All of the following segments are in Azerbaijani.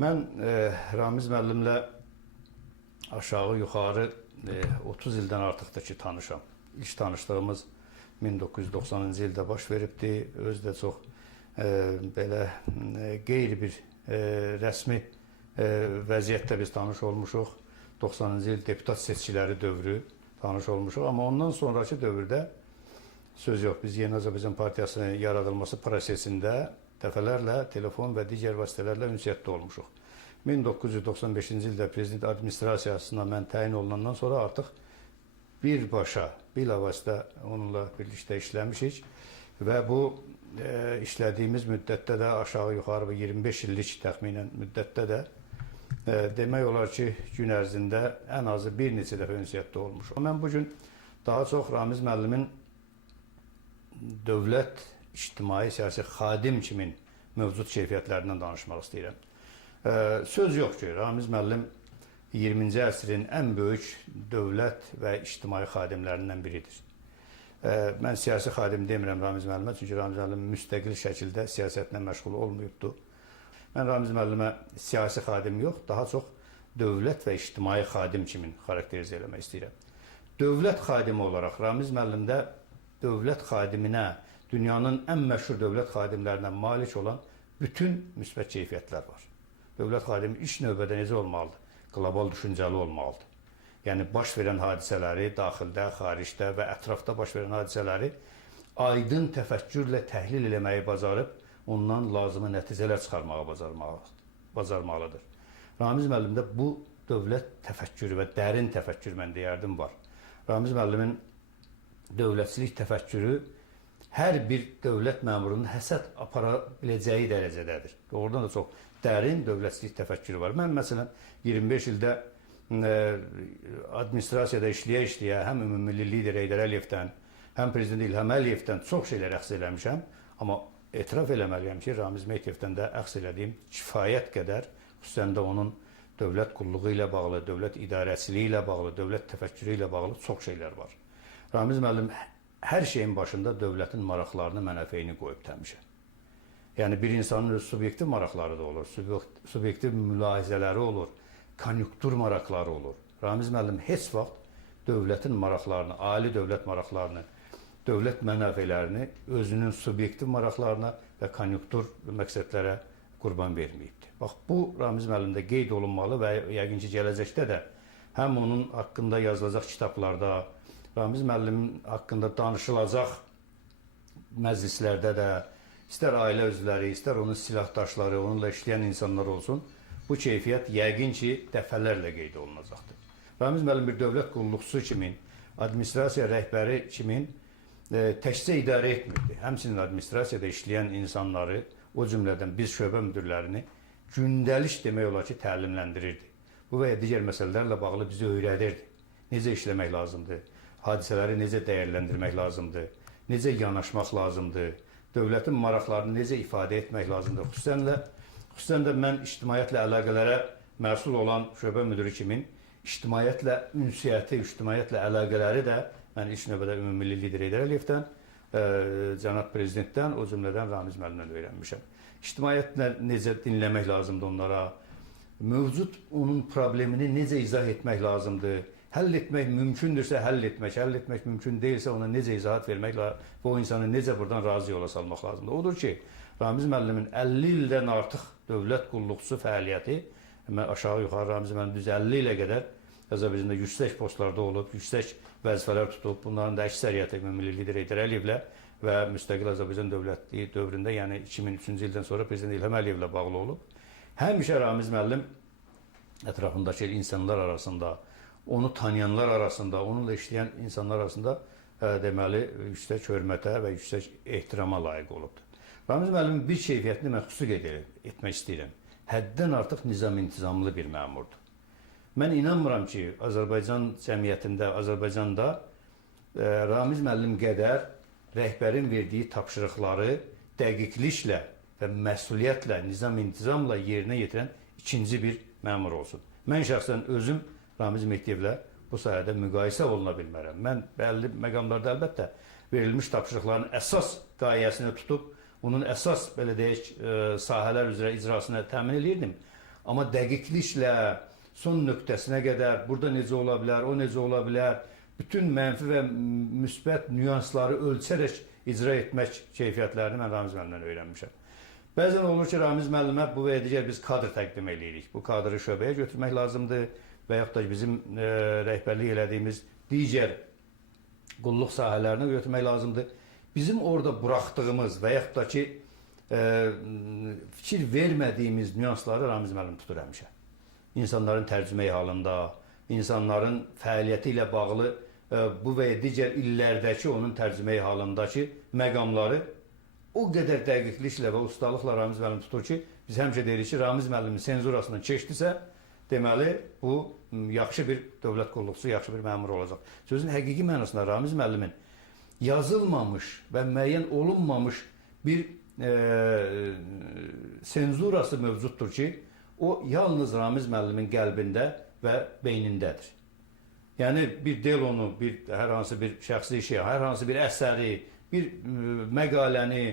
Mən Ramiz müəllimlə aşağı yuxarı 30 ildən artıqdır ki tanışam. İlk tanışlığımız 1990-cı ildə baş veribdi. Özü də çox belə qeyri bir rəsmi vəziyyətdə biz tanış olmuşuq. 90-cı il deputat seçkiləri dövrü tanış olmuşuq. Amma ondan sonraki dövrdə söz yox. Biz Yeni Azərbaycan Partiyasının yaradılması prosesində dəfələrlə telefon və digər vasitələrlə ünsiyyətdə olmuşuq. 1995-ci ildə prezident administrasiyasına mən təyin olunandan sonra artıq birbaşa, bilavasitə onunla birlikdə işləmişik və bu işlədiyimiz müddətdə də aşağı yuxarı 25 illik təxminən müddətdə də demək olar ki, gün ərzində ən azı bir neçə dəfə ünsiyyətdə olmuşuq. Mən bugün daha çox Ramiz müəllimin dövlət, ictimai, siyasi xadim kimin mövcud keyfiyyətlərindən danışmaq istəyirəm. Söz yox ki, Ramiz müəllim 20-ci əsrin ən böyük dövlət və ictimai xadimlərindən biridir. Mən siyasi xadim demirəm Ramiz müəllimə, çünki Ramiz müəllim müstəqil şəkildə siyasətlə məşğul olmayıbdır. Mən Ramiz müəllimə siyasi xadim yox, daha çox dövlət və ictimai xadim kimin xarakterizə eləmək istəyirəm. Dövlət xadimi olaraq Ramiz müəllimdə dövlət xadiminə, dünyanın ən məşhur dövlət xadimlərinə malik olan bütün müsbət keyfiyyətlər var. Dövlət xadimi ilk növbədə necə olmalıdır? Qlobal düşüncəli olmalıdır. Yəni, baş verən hadisələri daxildə, xaricdə və ətrafda baş verən hadisələri aydın təfəkkürlə təhlil eləməyi bacarıb, ondan lazımi nəticələr çıxarmağı bacarmalıdır. Ramiz müəllimdə bu dövlət təfəkkürü və dərin təfəkkür, mən deyərdim, var. Ramiz müəllimin dövlətçilik təfəkkürü hər bir dövlət məmurunun həsəd apara biləcəyi dərəcədədir. Oradan da çox dərin dövlətçilik təfəkkürü var. Mən məsələn 25 ildə administrasiyada işləyə-işləyə həm ümumilli lider Heydər Əliyevdən, həm prezident İlham Əliyevdən çox şeylər əxz eləmişəm. Amma etiraf eləməliyəm ki, Ramiz Mehdievdən də əxz elədiyim kifayət qədər, xüsusən də onun dövlət qulluğu ilə bağlı, dövlət idarəçiliyi ilə bağlı, dövlət təfəkkürü ilə bağlı çox şeylər var. Ramiz müəllim hər şeyin başında dövlətin maraqlarını, mənafeyini qoyub təmişə. Yəni, bir insanın öz subyektiv maraqları da olur, subyektiv mülahizələri olur, konjunktur maraqları olur. Ramiz müəllim heç vaxt dövlətin maraqlarını, ali dövlət maraqlarını, dövlət mənafelerini özünün subyektiv maraqlarına və konjunktur məqsədlərə qurban verməyibdir. Bax, bu Ramiz müəllimdə qeyd olunmalı və yəqin ki, gələcəkdə də həm onun haqqında yazılacaq kitablarda, Ramiz müəllimin haqqında danışılacaq məclislərdə də, istər ailə üzvləri, istər onun silahdaşları, onunla işləyən insanlar olsun, bu keyfiyyət yəqin ki, dəfələrlə qeyd olunacaqdır. Ramiz müəllim bir dövlət qulluqçusu kimin, administrasiya rəhbəri kimin təkcə idarə etmirdi. Həmçinin administrasiyada işləyən insanları, o cümlədən biz şöbə müdürlərini gündəlik demək olar ki, təlimləndirirdi. Bu və ya digər məsələlərlə bağlı bizi öyrədirdi. Necə işləmək lazımdır, hadisələri necə dəyərləndirmək lazımdır, necə yanaşmaq lazımdır, dövlətin maraqlarını necə ifadə etmək lazımdır. Xüsusən də mən ictimaiyyətlə əlaqələrə məsul olan şöbə müdürü kimin ictimaiyyətlə ünsiyyəti, ictimaiyyətlə əlaqələri də mən ilk növbədə ümumilli lider Heydər Əliyevdən, cənab prezidentdən, o cümlədən Ramiz müəllimdən öyrənmişəm. İctimaiyyətlə necə dinləmək lazımdır onlara, mövcud onun problemini necə izah etmək lazımdır, həll etmək mümkündürsə həll etmək mümkün deyilsə ona necə izahat vermək və o insanı necə buradan razı yola salmaq lazımdır. Odur ki, Ramiz müəllimin 50 ildən artıq dövlət qulluqçusu fəaliyyəti, aşağı yuxarı Ramiz müəllim düz 50 ilə qədər Azərbaycanda yüksək postlarda olub, yüksək vəzifələr tutub, bunların da əksəriyyəti ümumilli lider Heydər Əliyevlə və müstəqil Azərbaycan dövlətliyi dövründə, yəni 2003-cü ildən sonra prezident İlham Əliyevlə bağlı olub. Həmişə Ramiz müəllim ətrafındakı insanlar arasında, onu tanıyanlar arasında, onunla işləyən insanlar arasında deməli, yüksək hörmətə və yüksək ehtirama layiq olubdur. Ramiz müəllimin bir keyfiyyətini mən xüsusi qeyd etmək istəyirəm. Həddən artıq nizam-intizamlı bir məmurdur. Mən inanmıram ki, Azərbaycan cəmiyyətində, Azərbaycanda Ramiz müəllim qədər rəhbərin verdiyi tapşırıqları dəqiqliklə və məsuliyyətlə, nizam-intizamla yerinə yetirən ikinci bir məmur olsun. Mən şəxsən özüm Ramiz Mehdiyevlə bu sayədə müqayisə oluna bilmərəm. Mən bəlli məqamlarda əlbəttə verilmiş tapşırıqların əsas qayəsini tutub, onun əsas belə deyək, sahələr üzrə icrasını təmin edirdim. Amma dəqiqliklə son nöqtəsinə qədər burada necə ola bilər, o necə ola bilər, bütün mənfi və müsbət nüansları ölçərək icra etmək keyfiyyətlərini mən Ramiz müəllimdən öyrənmişəm. Bəzən olur ki, Ramiz müəllimə bu və digər biz kadr təqdim edirik. Bu kadrı şöbəyə götürmək lazımdır və yaxud da bizim rəhbərlik elədiyimiz digər qulluq sahələrini götürmək lazımdır. Bizim orada buraxdığımız və yaxud da ki, fikir vermədiyimiz nüansları Ramiz müəllim tutur həmişə. İnsanların tərcüməyi halında, insanların fəaliyyəti ilə bağlı bu və digər illərdəki onun tərcüməyi halındakı məqamları o qədər dəqiqliklə və ustalıqla Ramiz müəllim tutur ki, biz həmişə deyirik ki, Ramiz müəllimin senzurasından keçdisə, deməli, bu yaxşı bir dövlət qulluqçusu, yaxşı bir məmur olacaq. Sözün həqiqi mənasında Ramiz müəllimin yazılmamış və müəyyən olunmamış bir senzurası mövcuddur ki, o yalnız Ramiz müəllimin qəlbində və beynindədir. Yəni, bir delonu, hər hansı bir şəxsi işi, hər hansı bir əsəri, bir məqaləni,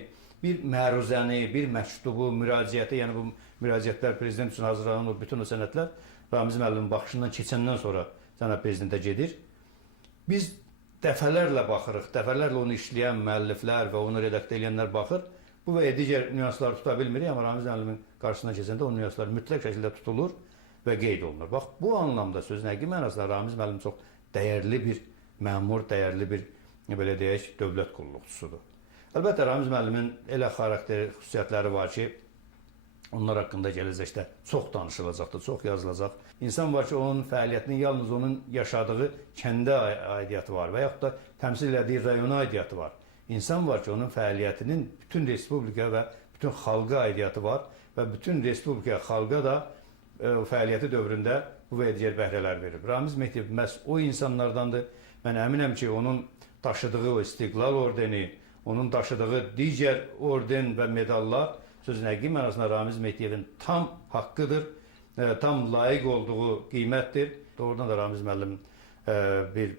bir məruzəni, bir məktubu, müraciəti, yəni bu müraciətlər prezident üçün hazırlanan bütün o sənədlər Ramiz müəllimin baxışından keçəndən sonra cənab prezidentə gedir. Biz dəfələrlə baxırıq, dəfələrlə onu işləyən müəlliflər və onu redaktə edənlər baxır. Bu və digər nüansları tuta bilmirik, amma Ramiz müəllimin qarşısına keçəndə o nüanslar mütləq şəkildə tutulur və qeyd olunur. Bax, bu anlamda sözün həqiqi mənasında Ramiz müəllim çox dəyərli bir məmur, dəyərli bir belə deyək, dövlət qulluqçusudur. Əlbəttə, Ramiz müəllimin elə xarakter xüsusiyyətləri var ki, onlar haqqında gələcəkdə çox danışılacaqdır, çox yazılacaq. İnsan var ki, onun fəaliyyətinin yalnız onun yaşadığı kəndə aidiyyatı var və yaxud da təmsil elədiyi rayona aidiyyatı var. İnsan var ki, onun fəaliyyətinin bütün respublika və bütün xalqa aidiyyatı var və bütün respublika, xalqa da fəaliyyəti dövründə bu və digər bəhrələr verir. Ramiz Mehdiyev məhz o insanlardandır. Mən əminəm ki, onun daşıdığı o İstiqlal ordeni, onun daşıdığı digər orden və medallar sözün həqiqi mənasında Ramiz Mehdiyevin tam haqqıdır, tam layiq olduğu qiymətdir. Doğrudan da Ramiz müəllim bir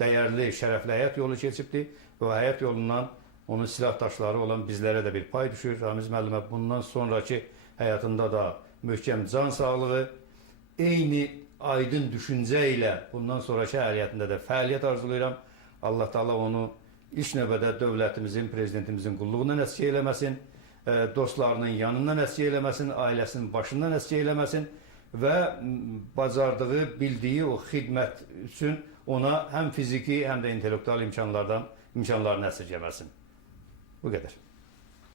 dəyərli, şərəfli həyat yolu keçibdir və o həyat yolundan onun silahdaşları olan bizlərə də bir pay düşür. Ramiz müəllimə bundan sonraki həyatında da möhkəm can sağlığı, eyni aydın düşüncə ilə bundan sonraki fəaliyyətində də fəaliyyət arzulayıram. Allah Taala onu ilk növbədə dövlətimizin, prezidentimizin qulluğundan əsgə eləməsin, dostlarının yanından əsgə eləməsin, ailəsinin başından əsgə eləməsin və bacardığı, bildiyi o xidmət üçün ona həm fiziki, həm də intellektual imkanlarını əsirgəməsin. Bu qədər.